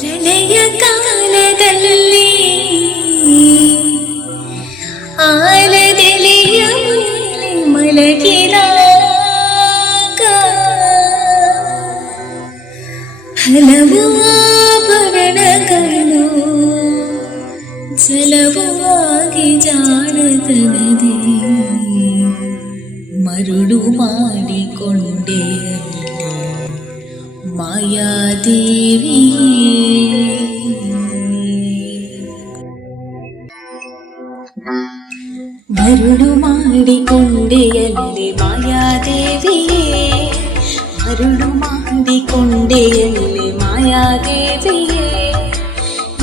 ಪ್ರಳಯ ಕಾಲದಲ್ಲಿ ಆಲದೆಲೆಯ ಮೇಲೆ ಮಲಗಿದಾಗ ಹಲವು ಆಭರಣಗಳು ಜಲವಾಗಿ ಜಾಣತನದೆ ಮರುಳು ಮಾಡಿಕೊಂಡೆ ಮಾಯಾದೇವಿ. ಮರುಳು ಮಾಡಿಕೊಂಡೆಯಲ್ಲಿ ಮಾಯಾದೇವಿಯೇ, ಮರುಳು ಮಾಡಿಕೊಂಡೆಯಲ್ಲಿ ಮಾಯಾದೇವಿಯೇ,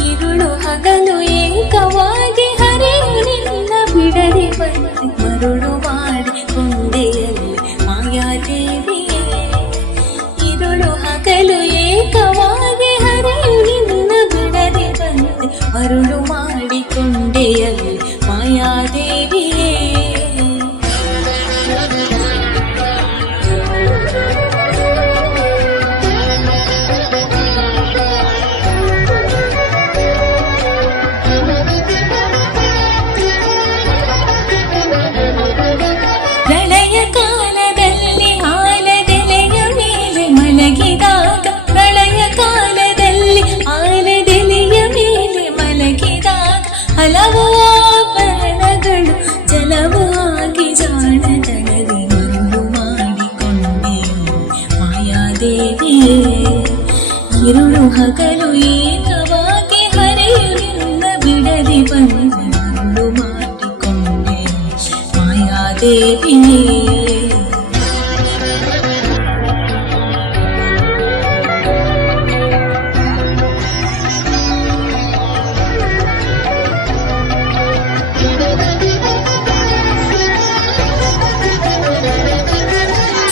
ഇരുಳು ಹಗಲು ಏಕವಾಗಿ ಹರಿಯು ನಿನ್ನ ಬಿಡದೆ ಬಂದು ಮರುಳು ಮಾಡಿಕೊಂಡೆಯಲ್ಲಿ ಮಾಯಾದೇವಿಯೇ, ഇരുಳು ಹಗಲು ಏಕವಾಗಿ ಹರಿಯು ನಿನ್ನ ಬಿಡದೆ ಬಂದು ಮರುಳು ಮಾಡಿಕೊಂಡೆಯಲ್ಲಿ ಮಾಯಾದೇವಿಯೇ. ಪ್ರಳಯ ಕಾಲದಲ್ಲಿ ಆಲದೆಲೆಯ ಮೇಲೆ ಮಲಗಿದಾಗ, ಪ್ರಳಯ ಕಾಲದಲ್ಲಿ ಆಲದೆಲೆಯ ಮೇಲೆ ಮಲಗಿದಾಗ ಹಲವು ಆಭರಣಗಳು ಜಲವಾಗಿ ಜಾಣತನದೆ ಮರುಳು ಮಾಡಿಕೊಂಡೆ ಮಾಯಾದೇವಿಯೇ, ഇരുಳು ಹಗಲು ಏಕವಾಗಿ ಹರಿಯು ನಿನ್ನ ಬಿಡದೆ ಬಂದು ಮರುಳು ಮಾಡಿಕೊಂಡೆ ಮಾಯಾದೇವಿಯೇ.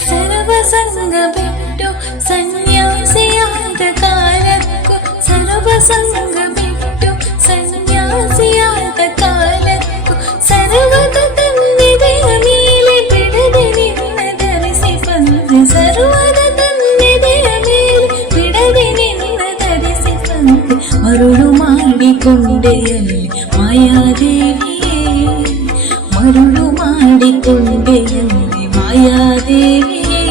ಸರ್ವಸಂಗ ಬಿಟ್ಟು ಸನ್ಯಾಸಿಯಾದ ಕಾಲಕ್ಕೂ, ಸರ್ವಸಂಗ ಬಿಟ್ಟು ಸನ್ಯಾಸಿಯಾದ ಕಾಲಕ್ಕೂ ಸರ್ವದ ತನ್ನೆದೆಯ ಮೇಲೆ ಬಿಡದೆ ನಿನ್ನ ಧರಿಸಿ ಬಂದು, ಸರ್ವದ ತನ್ನೆದೆಯ ಮೇಲೆ ಬಿಡದೆ ನಿನ್ನ ಧರಿಸಿ ಬಂದು ಮರುಳು ಮಾಡಿಕೊಂಡೆಯಲ್ಲಿ ಮಾಯಾದೇವಿಯೇ, ಮರುಳು ಮಾಡಿಕೊಂಡೆಯಲ್ಲಿ ಮಾಯಾದೇವಿಯೇ.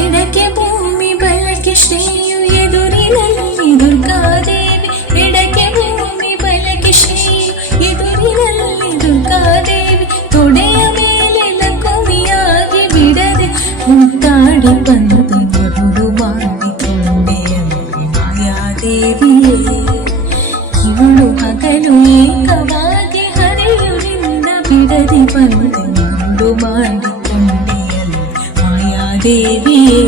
ಎಡಕ್ಕೆ ಭೂಮಿ ಬಲಕ್ಕೆ ಶ್ರೀಯು ಎದುರಿನಲ್ಲಿ ದುರ್ಗಾದೇವಿ, ಎಡಕ್ಕೆ ಭೂಮಿ ಬಲಕ್ಕೆ ಶ್ರೀಯು ಎದುರಿನಲ್ಲಿ ದುರ್ಗಾದೇವಿ, ತೊಡೆಯ ಮೇಲೆ ಲಕ್ಷ್ಮಿಯಾಗಿ ಬಿಡದೆ ಮುದ್ದಾಡಿ ಬಂದು ಮರುಳು ಮಾಡಿಕೊಂಡೆಯಲ್ಲಿ ಮಾಯಾದೇವಿಯೇ, ಇವಳು ಹಗಲು ಏಕವಾಗಿ ಹರಿಯು ನಿನ್ನ ಬಿಡದೆ ಬಂದು ಮರುಳು ಮಾಡಿಕೊಂಡೆಯಲ್ಲಿ ಮಾಯಾದೇವಿಯೇ.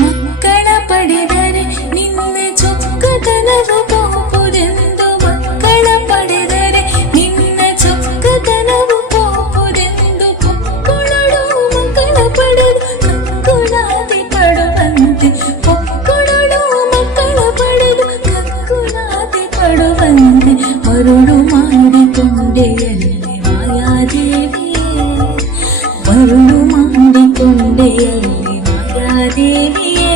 ಮಕ್ಕಳ ಪಡೆದರೆ ನಿನ್ನ ಚೊಕ್ಕತನವು ಪೋಪುದೆಂದು, ಮಕ್ಕಳ ಪಡೆದರೆ ನಿನ್ನ ಚೊಕ್ಕತನವು ಪೋಪುದೆಂದು, ಪೊಕ್ಕುಳಳು ಮಕ್ಕಳ ಪಡೆದು ಕಕ್ಕುಲಾತಿ ಪಡುವಂತೆ, ಪೊಕ್ಕುಳಳು ಮಕ್ಕಳ ಪಡೆದು ಕಕ್ಕುಲಾತಿ ಪಡುವಂತೆ ಮರುಳು ಮಾಡಿಕೊಂಡೆಯಲ್ಲಿ ಮಾಯಾದೇವಿಯೇ, ಮರುಳು ಮಾಡಿಕೊಂಡೆಯಲ್ಲಿ ಮಾಯಾದೇವಿಯೇ.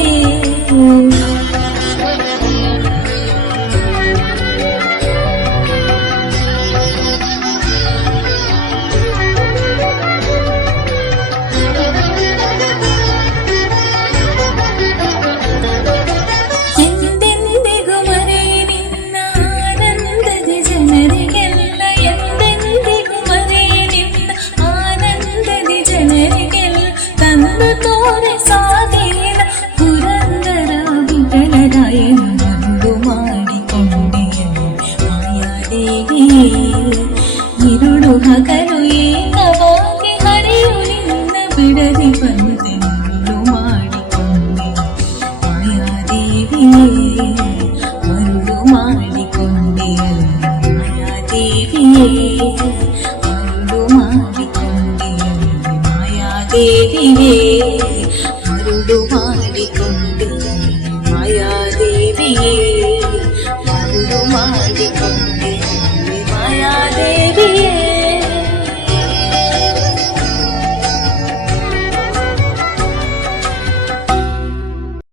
ಎಂದೆಂದಿಗೂ ಮರೆಯೆ ನಿನ್ನ ಆನಂದದಿ ಜನರಿಗೆಲ್ಲ, ಎಂದೆಂದಿಗೂ ಮರೆಯೆ ನಿನ್ನ ಆನಂದದಿ ಜನರಿಗೆಲ್ಲ ತಂದು ತೋರಿಸಾದೇನ ಪುರಂದರ ಮರುಳು ಮಾಡಿಕೊಂಡೆಯಲ್ಲಿ ಮಾಯಾದೇವಿಯೇ, ಮರುಳು ಮಾಡಿಕೊಂಡೆಯಲ್ಲಿ ಮಾಯಾದೇವಿಯೇ,